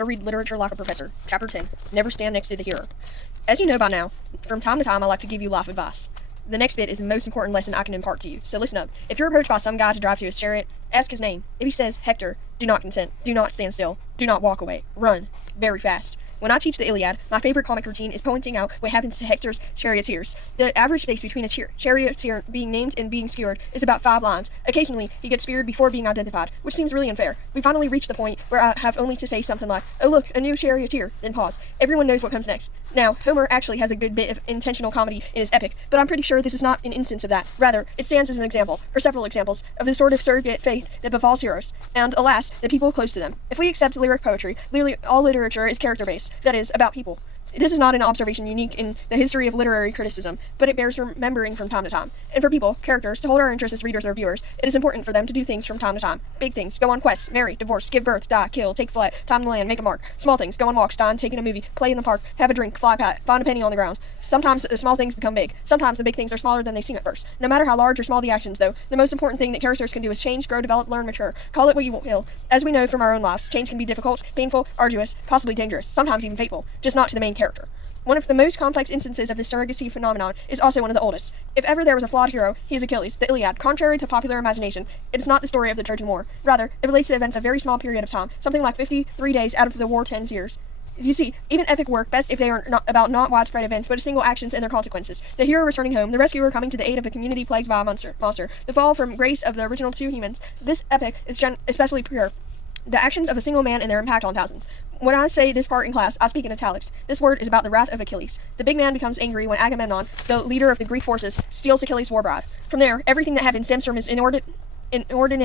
How to Read Literature Like a Professor, Chapter 10, Never Stand Next to the Hero. As you know by now, from time to time I like to give you life advice. The next bit is the most important lesson I can impart to you, so listen up. If you're approached by some guy to drive to his chariot, ask his name. If he says, Hector, do not consent, do not stand still, do not walk away, run, very fast. When I teach the Iliad, my favorite comic routine is pointing out what happens to Hector's charioteers. The average space between a charioteer being named and being skewered is about 5 lines. Occasionally, he gets speared before being identified, which seems really unfair. We finally reach the point where I have only to say something like, oh look, a new charioteer, then pause. Everyone knows what comes next. Now, Homer actually has a good bit of intentional comedy in his epic, but I'm pretty sure this is not an instance of that. Rather, it stands as an example, or several examples, of the sort of surrogate faith that befalls heroes, and, alas, the people close to them. If we accept lyric poetry, literally all literature is character-based, that is, about people. This is not an observation unique in the history of literary criticism, but it bears remembering from time to time. And for people, characters, to hold our interest as readers or viewers, it is important for them to do things from time to time. Big things, go on quests, marry, divorce, give birth, die, kill, take flight, time to land, make a mark. Small things, go on walks, dine, take in a movie, play in the park, have a drink, fly kite, find a penny on the ground. Sometimes the small things become big. Sometimes the big things are smaller than they seem at first. No matter how large or small the actions, though, the most important thing that characters can do is change, grow, develop, learn, mature. Call it what you will. As we know from our own lives, change can be difficult, painful, arduous, possibly dangerous, sometimes even fateful, just not to the main character. One of the most complex instances of this surrogacy phenomenon is also one of the oldest. If ever there was a flawed hero, he is Achilles. The Iliad, contrary to popular imagination, it is not the story of the Trojan War. Rather, it relates to events of a very small period of time, something like 53 days out of the war 10 years. You see, even epic work best if they are not about not widespread events, but single actions and their consequences. The hero returning home, the rescuer coming to the aid of a community plagued by a monster, the fall from grace of the original 2 humans. This epic is especially pure. The actions of a single man and their impact on thousands. When I say this part in class, I speak in italics. This word is about the wrath of Achilles. The big man becomes angry when Agamemnon, the leader of the Greek forces, steals Achilles' war bride. From there, everything that happens stems from his inordinate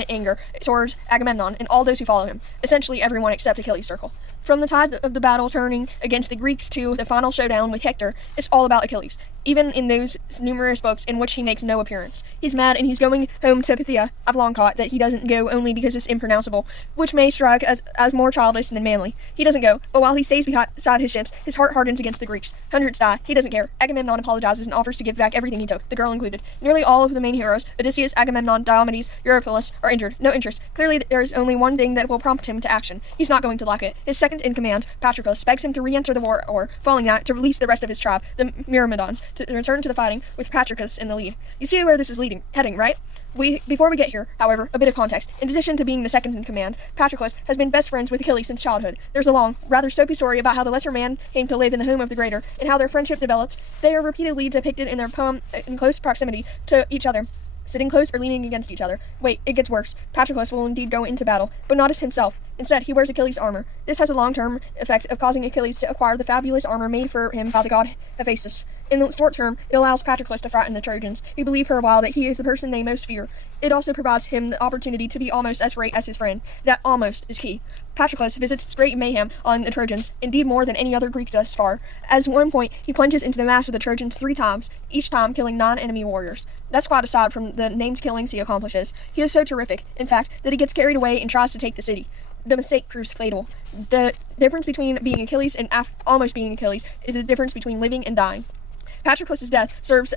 anger towards Agamemnon and all those who follow him. Essentially everyone except Achilles' circle. From the tide of the battle turning against the Greeks to the final showdown with Hector, it's all about Achilles, even in those numerous books in which he makes no appearance. He's mad and he's going home to Phthia. I've long caught that he doesn't go only because it's impronounceable, which may strike as more childish than manly. He doesn't go, but while he stays beside his ships, his heart hardens against the Greeks. Hundreds die. He doesn't care. Agamemnon apologizes and offers to give back everything he took, the girl included. Nearly all of the main heroes, Odysseus, Agamemnon, Diomedes, Eurypylus, are injured. No interest. Clearly there is only one thing that will prompt him to action. He's not going to like it. His second in command, Patroclus, begs him to re-enter the war, or, following that, to release the rest of his tribe, the Myrmidons, to return to the fighting with Patroclus in the lead. You see where this is heading, right? Before we get here, however, a bit of context. In addition to being the second in command, Patroclus has been best friends with Achilles since childhood. There's a long, rather soapy story about how the lesser man came to live in the home of the greater, and how their friendship develops. They are repeatedly depicted in their poem in close proximity to each other, sitting close or leaning against each other. Wait, it gets worse. Patroclus will indeed go into battle, but not as himself. Instead, he wears Achilles' armor. This has a long-term effect of causing Achilles to acquire the fabulous armor made for him by the god Hephaestus. In the short term, it allows Patroclus to frighten the Trojans, who believe for a while that he is the person they most fear. It also provides him the opportunity to be almost as great as his friend. That almost is key. Patroclus visits great mayhem on the Trojans, indeed more than any other Greek thus far. At one point, he plunges into the mass of the Trojans 3 times, each time killing 9 enemy warriors. That's quite aside from the named killings he accomplishes. He is so terrific, in fact, that he gets carried away and tries to take the city. The mistake proves fatal. The difference between being Achilles and almost being Achilles is the difference between living and dying. Patroclus' death serves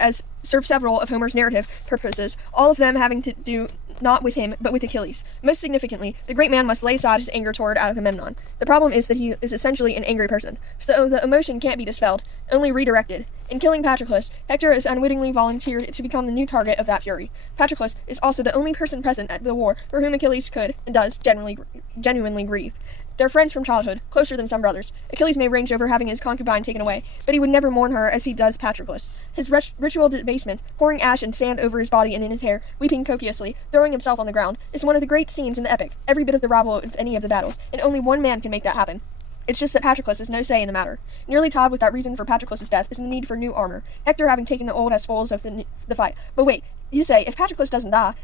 several of Homer's narrative purposes, all of them having to do not with him, but with Achilles. Most significantly, the great man must lay aside his anger toward Agamemnon. The problem is that he is essentially an angry person, so the emotion can't be dispelled, only redirected. In killing Patroclus, Hector has unwittingly volunteered to become the new target of that fury. Patroclus is also the only person present at the war for whom Achilles could, and does, genuinely grieve. They're friends from childhood, closer than some brothers. Achilles may range over having his concubine taken away, but he would never mourn her as he does Patroclus. His ritual debasement, pouring ash and sand over his body and in his hair, weeping copiously, throwing himself on the ground, is one of the great scenes in the epic, every bit of the rival of any of the battles, and only one man can make that happen. It's just that Patroclus has no say in the matter. Nearly tied with that reason for Patroclus' death is the need for new armor, Hector having taken the old as spoils of the fight. But wait, you say, if Patroclus doesn't die,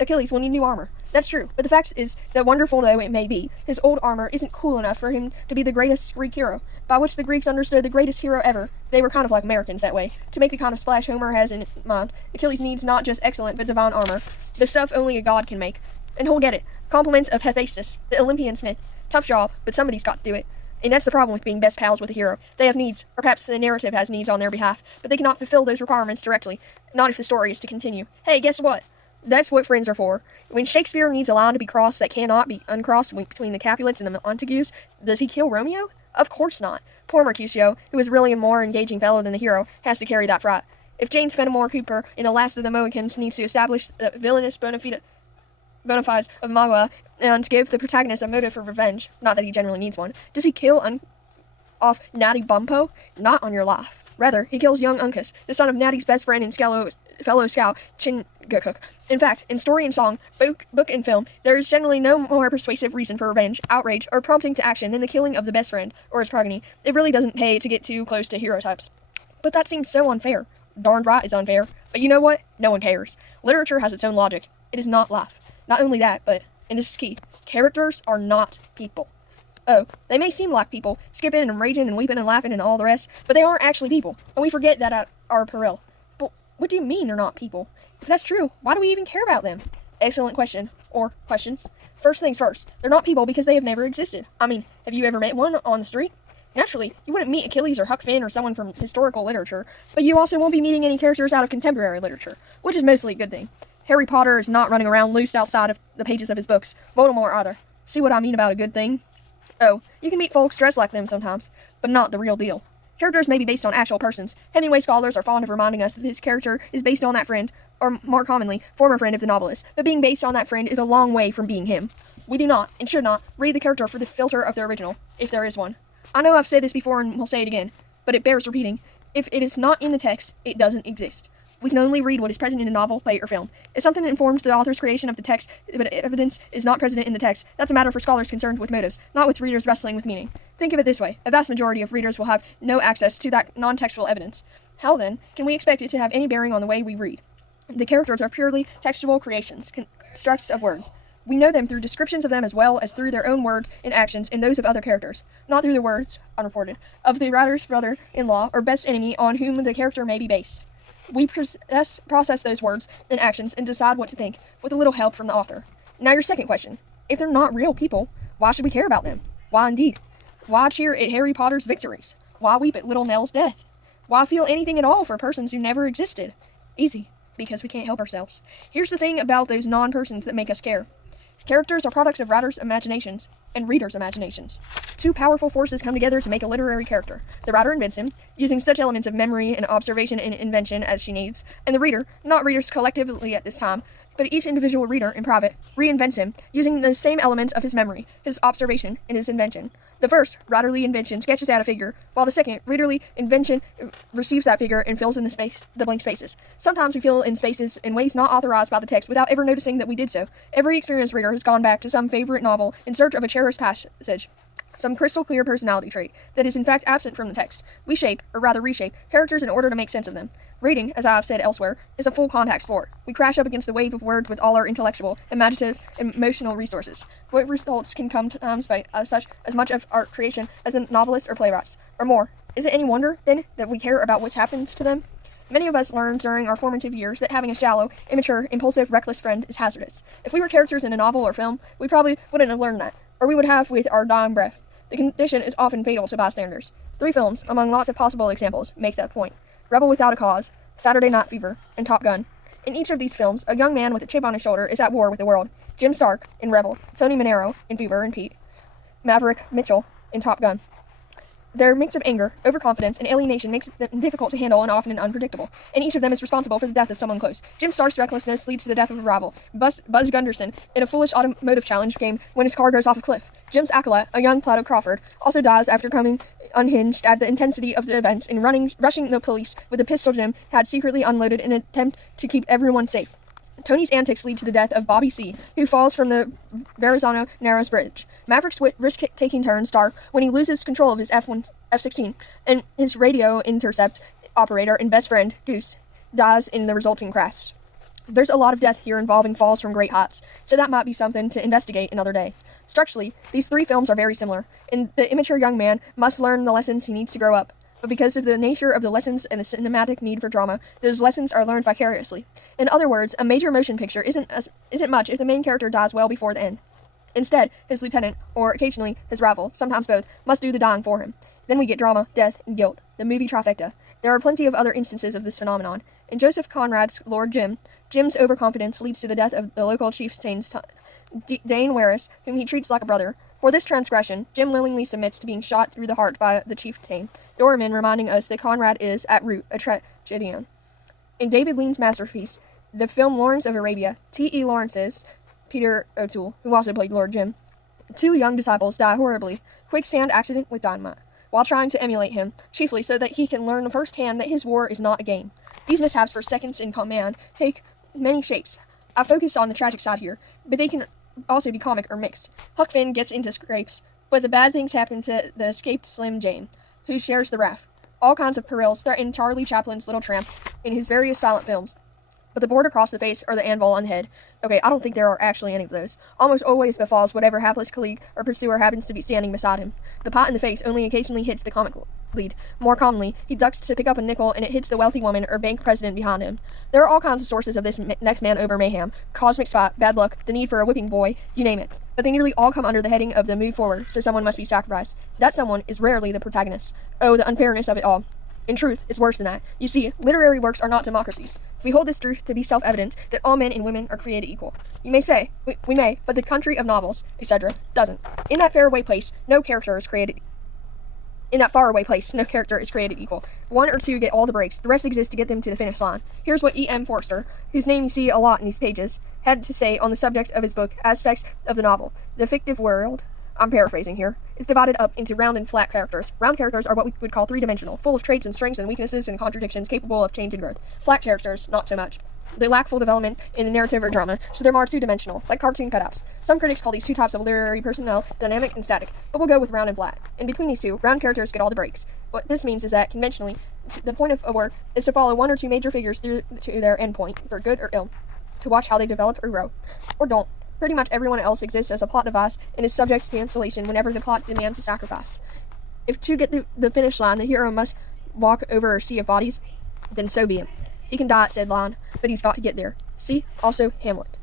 Achilles will need new armor. That's true, but the fact is that wonderful though it may be, his old armor isn't cool enough for him to be the greatest Greek hero, by which the Greeks understood the greatest hero ever. They were kind of like Americans that way. To make the kind of splash Homer has in mind, Achilles needs not just excellent but divine armor, the stuff only a god can make. And he'll get it. Compliments of Hephaestus, the Olympian smith. Tough job, but somebody's got to do it. And that's the problem with being best pals with a hero. They have needs, or perhaps the narrative has needs on their behalf, but they cannot fulfill those requirements directly, not if the story is to continue. Hey, guess what? That's what friends are for. When Shakespeare needs a line to be crossed that cannot be uncrossed between the Capulets and the Montagues, does he kill Romeo? Of course not. Poor Mercutio, who is really a more engaging fellow than the hero, has to carry that fright. If James Fenimore Cooper in The Last of the Mohicans needs to establish the villainous bona fides of Magua and give the protagonist a motive for revenge, not that he generally needs one, does he kill off Natty Bumppo? Not on your life. Rather, he kills young Uncas, the son of Natty's best friend and fellow scout, Chingachgook. In fact, in story and song, book and film, there is generally no more persuasive reason for revenge, outrage, or prompting to action than the killing of the best friend, or his progeny. It really doesn't pay to get too close to hero types. But that seems so unfair. Darned right is unfair. But you know what? No one cares. Literature has its own logic. It is not life. Not only that, but, and this is key, characters are not people. Oh, they may seem like people, skipping and raging and weeping and laughing and all the rest, but they aren't actually people, and we forget that at our peril. But what do you mean they're not people? If that's true, why do we even care about them? Excellent question. Or questions. First things first, they're not people because they have never existed. I mean, have you ever met one on the street? Naturally, you wouldn't meet Achilles or Huck Finn or someone from historical literature, but you also won't be meeting any characters out of contemporary literature, which is mostly a good thing. Harry Potter is not running around loose outside of the pages of his books. Voldemort either. See what I mean about a good thing? Oh, you can meet folks dressed like them sometimes, but not the real deal. Characters may be based on actual persons. Hemingway scholars are fond of reminding us that his character is based on that friend, or more commonly, former friend of the novelist, but being based on that friend is a long way from being him. We do not, and should not, read the character for the filter of the original, if there is one. I know I've said this before and will say it again, but it bears repeating. If it is not in the text, it doesn't exist. We can only read what is present in a novel, play, or film. If something informs the author's creation of the text, but evidence is not present in the text, that's a matter for scholars concerned with motives, not with readers wrestling with meaning. Think of it this way. A vast majority of readers will have no access to that non-textual evidence. How, then, can we expect it to have any bearing on the way we read? The characters are purely textual creations, constructs of words. We know them through descriptions of them as well as through their own words and actions and those of other characters, not through the words, unreported, of the writer's brother-in-law or best enemy on whom the character may be based. We process those words and actions and decide what to think, with a little help from the author. Now your second question. If they're not real people, why should we care about them? Why indeed? Why cheer at Harry Potter's victories? Why weep at Little Nell's death? Why feel anything at all for persons who never existed? Easy. Because we can't help ourselves. Here's the thing about those non-persons that make us care. Characters are products of writers' imaginations and readers' imaginations. Two powerful forces come together to make a literary character. The writer invents him, using such elements of memory and observation and invention as she needs, and the reader, not readers collectively at this time, but each individual reader in private, reinvents him, using the same elements of his memory, his observation, and his invention. The first, writerly invention, sketches out a figure, while the second, readerly invention, receives that figure and fills in the blank spaces. Sometimes we fill in spaces in ways not authorized by the text without ever noticing that we did so. Every experienced reader has gone back to some favorite novel in search of a cherished passage, some crystal clear personality trait that is in fact absent from the text. We shape, or rather reshape, characters in order to make sense of them. Reading, as I have said elsewhere, is a full contact sport. We crash up against the wave of words with all our intellectual, imaginative, and emotional resources. What results can come sometimes by as much of our creation as the novelists or playwrights, or more. Is it any wonder, then, that we care about what's happened to them? Many of us learned during our formative years that having a shallow, immature, impulsive, reckless friend is hazardous. If we were characters in a novel or film, we probably wouldn't have learned that, or we would have with our dying breath. The condition is often fatal to bystanders. 3 films, among lots of possible examples, make that point. Rebel Without a Cause, Saturday Night Fever, and Top Gun. In each of these films, a young man with a chip on his shoulder is at war with the world. Jim Stark in Rebel, Tony Manero in Fever and Pete, Maverick Mitchell in Top Gun. Their mix of anger, overconfidence, and alienation makes them difficult to handle and often unpredictable, and each of them is responsible for the death of someone close. Jim Stark's recklessness leads to the death of a rival, Buzz Gunderson, in a foolish automotive challenge game when his car goes off a cliff. Jim's acolyte, a young Plato Crawford, also dies after coming unhinged at the intensity of the events in rushing the police with a pistol Jim had secretly unloaded in an attempt to keep everyone safe. Tony's antics lead to the death of Bobby C., who falls from the Verrazano Narrows Bridge. Maverick's risk-taking turn start when he loses control of his F-16, and his radio intercept operator and best friend, Goose, dies in the resulting crash. There's a lot of death here involving falls from great heights, so that might be something to investigate another day. Structurally, these 3 films are very similar, and the immature young man must learn the lessons he needs to grow up. But because of the nature of the lessons and the cinematic need for drama, those lessons are learned vicariously. In other words, a major motion picture isn't much if the main character dies well before the end. Instead, his lieutenant, or occasionally his rival, sometimes both, must do the dying for him. Then we get drama, death, and guilt, the movie trifecta. There are plenty of other instances of this phenomenon. In Joseph Conrad's Lord Jim, Jim's overconfidence leads to the death of the local chieftain's Dane Warris, whom he treats like a brother. For this transgression, Jim willingly submits to being shot through the heart by the chieftain, Doorman, reminding us that Conrad is, at root, a tragedian. In David Lean's masterpiece, the film Lawrence of Arabia, T.E. Lawrence's Peter O'Toole, who also played Lord Jim, 2 young disciples die horribly, quicksand accident with dynamite, while trying to emulate him, chiefly so that he can learn firsthand that his war is not a game. These mishaps for seconds in command take many shapes. I focus on the tragic side here, but they can also be comic or mixed. Huck Finn gets into scrapes, but the bad things happen to the escaped Slim Jane, who shares the wrath. All kinds of perils threaten Charlie Chaplin's little tramp in his various silent films, but the board across the face or the anvil on the head. Okay, I don't think there are actually any of those. Almost always befalls whatever hapless colleague or pursuer happens to be standing beside him. The pot in the face only occasionally hits the comic lead. More commonly, he ducks to pick up a nickel and it hits the wealthy woman or bank president behind him. There are all kinds of sources of this next man over mayhem. Cosmic spot, bad luck, the need for a whipping boy, you name it. But they nearly all come under the heading of the move forward, so someone must be sacrificed. That someone is rarely the protagonist. Oh, the unfairness of it all. In truth, it's worse than that. You see, literary works are not democracies. We hold this truth to be self-evident, that all men and women are created equal. You may say, we may, but the country of novels, etc., doesn't. In that faraway place, no character is created equal. 1 or 2 get all the breaks, the rest exist to get them to the finish line. Here's what E.M. Forster, whose name you see a lot in these pages, had to say on the subject of his book, Aspects of the Novel. The fictive world, I'm paraphrasing here, is divided up into round and flat characters. Round characters are what we would call three-dimensional, full of traits and strengths and weaknesses and contradictions, capable of change and growth. Flat characters, not so much. They lack full development in the narrative or drama, so they're more two-dimensional, like cartoon cutouts. Some critics call these 2 types of literary personnel dynamic and static, but we'll go with round and flat. In between these 2, round characters get all the breaks. What this means is that, conventionally, the point of a work is to follow 1 or 2 major figures through to their endpoint, for good or ill, to watch how they develop or grow, or don't. Pretty much everyone else exists as a plot device and is subject to cancellation whenever the plot demands a sacrifice. If to get the finish line, the hero must walk over a sea of bodies, then so be it. He can die at said line, but he's got to get there. See? Also, Hamlet.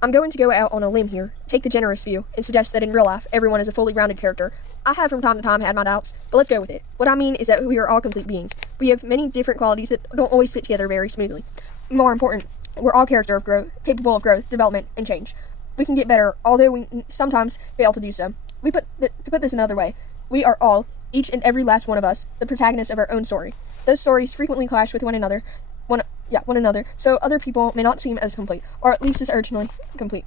I'm going to go out on a limb here, take the generous view, and suggest that in real life, everyone is a fully rounded character. I have from time to time had my doubts, but let's go with it. What I mean is that we are all complete beings. We have many different qualities that don't always fit together very smoothly. More important, we're all capable of growth, development, and change. We can get better, although we sometimes fail to do so. To put this another way, we are all, each and every last one of us, the protagonists of our own story. Those stories frequently clash with one another, so other people may not seem as complete, or at least as urgently complete,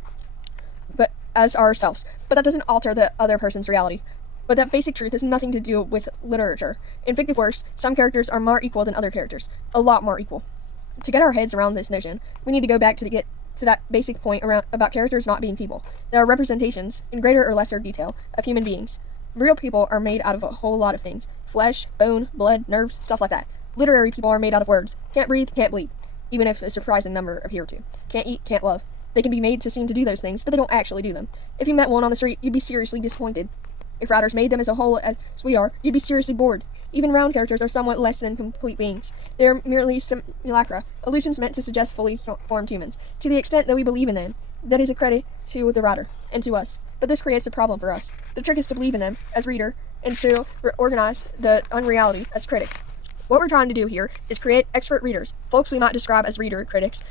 but as ourselves. But that doesn't alter the other person's reality. But that basic truth has nothing to do with literature. In fictive works, some characters are more equal than other characters, a lot more equal. To get our heads around this notion, we need to go back to that basic point about characters not being people. They are representations, in greater or lesser detail, of human beings. Real people are made out of a whole lot of things. Flesh, bone, blood, nerves, stuff like that. Literary people are made out of words. Can't breathe, can't bleed. Even if a surprising number appear to. Can't eat, can't love. They can be made to seem to do those things, but they don't actually do them. If you met one on the street, you'd be seriously disappointed. If writers made them as a whole as we are, you'd be seriously bored. Even round characters are somewhat less than complete beings. They are merely simulacra, illusions meant to suggest fully formed humans. To the extent that we believe in them, that is a credit to the writer, and to us. But this creates a problem for us. The trick is to believe in them, as reader, and to organize the unreality as critic. What we're trying to do here is create expert readers, folks we might describe as reader-critics.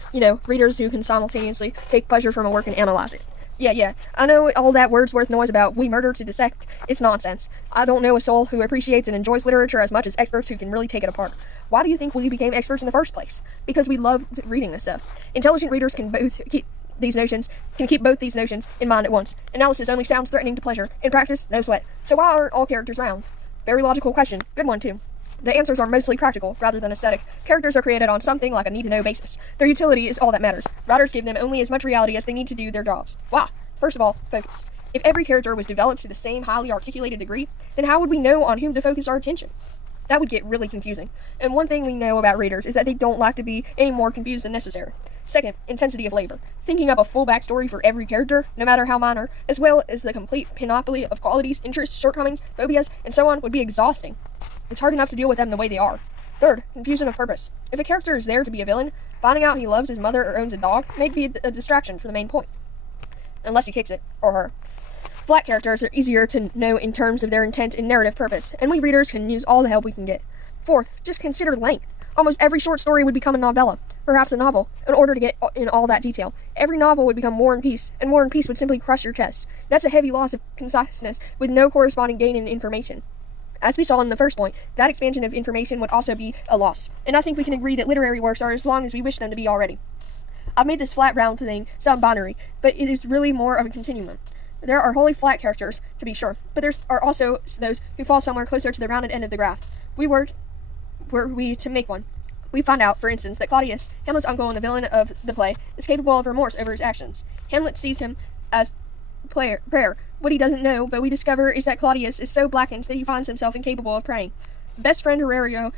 Readers who can simultaneously take pleasure from a work and analyze it. Yeah, I know all that Wordsworth noise about we murder to dissect. It's nonsense. I don't know a soul who appreciates and enjoys literature as much as experts who can really take it apart. Why do you think we became experts in the first place? Because we love reading this stuff. Intelligent readers can keep both these notions in mind at once. Analysis only sounds threatening to pleasure. In practice, no sweat. So why aren't all characters round? Very logical question. Good one, too. The answers are mostly practical, rather than aesthetic. Characters are created on something like a need-to-know basis. Their utility is all that matters. Writers give them only as much reality as they need to do their jobs. Why? First of all, focus. If every character was developed to the same highly articulated degree, then how would we know on whom to focus our attention? That would get really confusing. And one thing we know about readers is that they don't like to be any more confused than necessary. Second, intensity of labor. Thinking up a full backstory for every character, no matter how minor, as well as the complete panoply of qualities, interests, shortcomings, phobias, and so on would be exhausting. It's hard enough to deal with them the way they are. Third, confusion of purpose. If a character is there to be a villain, finding out he loves his mother or owns a dog may be a distraction from the main point. Unless he kicks it, or her. Flat characters are easier to know in terms of their intent and narrative purpose, and we readers can use all the help we can get. Fourth, just consider length. Almost every short story would become a novella. perhaps a novel, in order to get in all that detail. Every novel would become War and Peace, and War and Peace would simply crush your chest. That's a heavy loss of conciseness with no corresponding gain in information. As we saw in the first point, that expansion of information would also be a loss, and I think we can agree that literary works are as long as we wish them to be already. I've made this flat round thing sound binary, but it is really more of a continuum. There are wholly flat characters, to be sure, but there are also those who fall somewhere closer to the rounded end of the graph. Were we to make one, we find out, for instance, that Claudius, Hamlet's uncle and the villain of the play, is capable of remorse over his actions. Hamlet sees him as prayer. What he doesn't know, but we discover, is that Claudius is so blackened that he finds himself incapable of praying. Best friend Horatio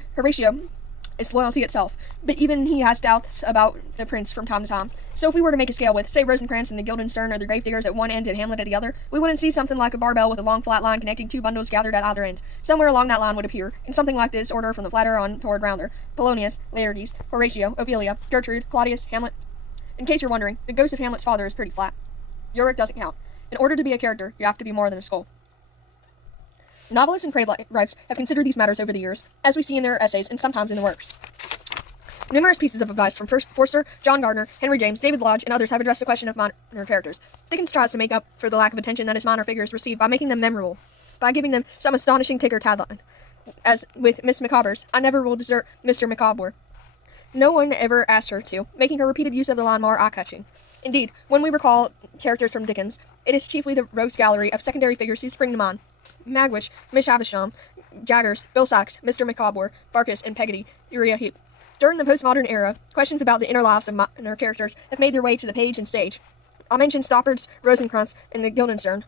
is loyalty itself, but even he has doubts about the prince from time to time. So if we were to make a scale with, say, Rosencrantz and the Guildenstern or the Gravediggers at one end and Hamlet at the other, we wouldn't see something like a barbell with a long flat line connecting two bundles gathered at either end. Somewhere along that line would appear, in something like this order from the flatter on toward rounder, Polonius, Laertes, Horatio, Ophelia, Gertrude, Claudius, Hamlet. In case you're wondering, the ghost of Hamlet's father is pretty flat. Yorick doesn't count. In order to be a character, you have to be more than a skull. Novelists and playwrights have considered these matters over the years, as we see in their essays and sometimes in the works. Numerous pieces of advice from Forster, John Gardner, Henry James, David Lodge, and others have addressed the question of minor characters. Dickens tries to make up for the lack of attention that his minor figures receive by making them memorable, by giving them some astonishing ticker tagline. As with Miss Micawber's, "I never will desert Mr. Micawber." No one ever asked her to, making her repeated use of the line more eye-catching. Indeed, when we recall characters from Dickens, it is chiefly the rogues gallery of secondary figures who spring to mind. Magwitch, Miss Havisham, Jaggers, Bill Sykes, Mr. Micawber, Barkis, and Peggotty, Uriah Heep. During the postmodern era, questions about the inner lives of minor characters have made their way to the page and stage. I mentioned Stoppard's Rosencrantz and the Guildenstern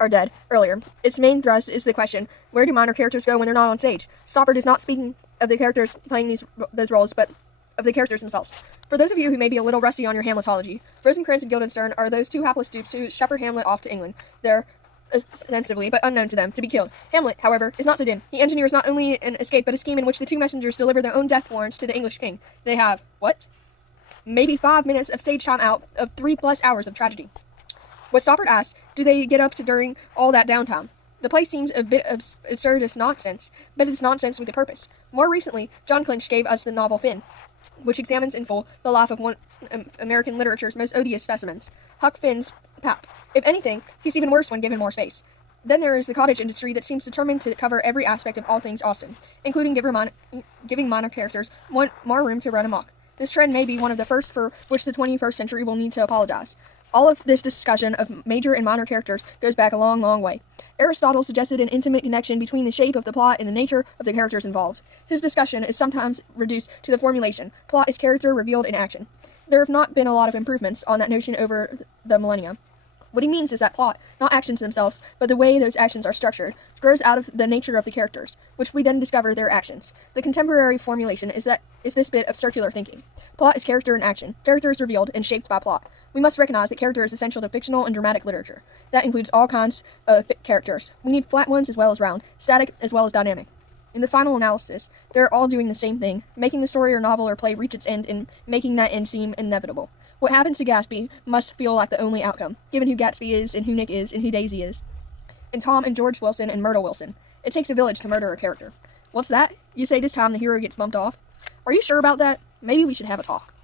are dead earlier. Its main thrust is the question, where do minor characters go when they're not on stage? Stoppard is not speaking of the characters playing those roles, but of the characters themselves. For those of you who may be a little rusty on your Hamletology, Rosencrantz and Guildenstern are those two hapless dupes who shepherd Hamlet off to England. They're ostensibly, but unknown to them, to be killed. Hamlet, however, is not so dim. He engineers not only an escape, but a scheme in which the two messengers deliver their own death warrants to the English king. They have, what? Maybe 5 minutes of stage time out of 3+ hours of tragedy. What Stoppard asks, do they get up to during all that downtime? The play seems a bit of absurdist nonsense, but it's nonsense with a purpose. More recently, John Clinch gave us the novel Finn, which examines in full the life of one of American literature's most odious specimens, Huck Finn's pap. If anything, he's even worse when given more space. Then there is the cottage industry that seems determined to cover every aspect of all things Austen, including giving minor characters more room to run amok. This trend may be one of the first for which the 21st century will need to apologize. All of this discussion of major and minor characters goes back a long, long way. Aristotle suggested an intimate connection between the shape of the plot and the nature of the characters involved. His discussion is sometimes reduced to the formulation, plot is character revealed in action. There have not been a lot of improvements on that notion over the millennia. What he means is that plot, not actions themselves, but the way those actions are structured, grows out of the nature of the characters, which we then discover their actions. The contemporary formulation is this bit of circular thinking. Plot is character in action. Character is revealed and shaped by plot. We must recognize that character is essential to fictional and dramatic literature. That includes all kinds of characters. We need flat ones as well as round, static as well as dynamic. In the final analysis, they're all doing the same thing, making the story or novel or play reach its end and making that end seem inevitable. What happens to Gatsby must feel like the only outcome, given who Gatsby is and who Nick is and who Daisy is. And Tom and George Wilson and Myrtle Wilson. It takes a village to murder a character. What's that? You say this time the hero gets bumped off? Are you sure about that? Maybe we should have a talk.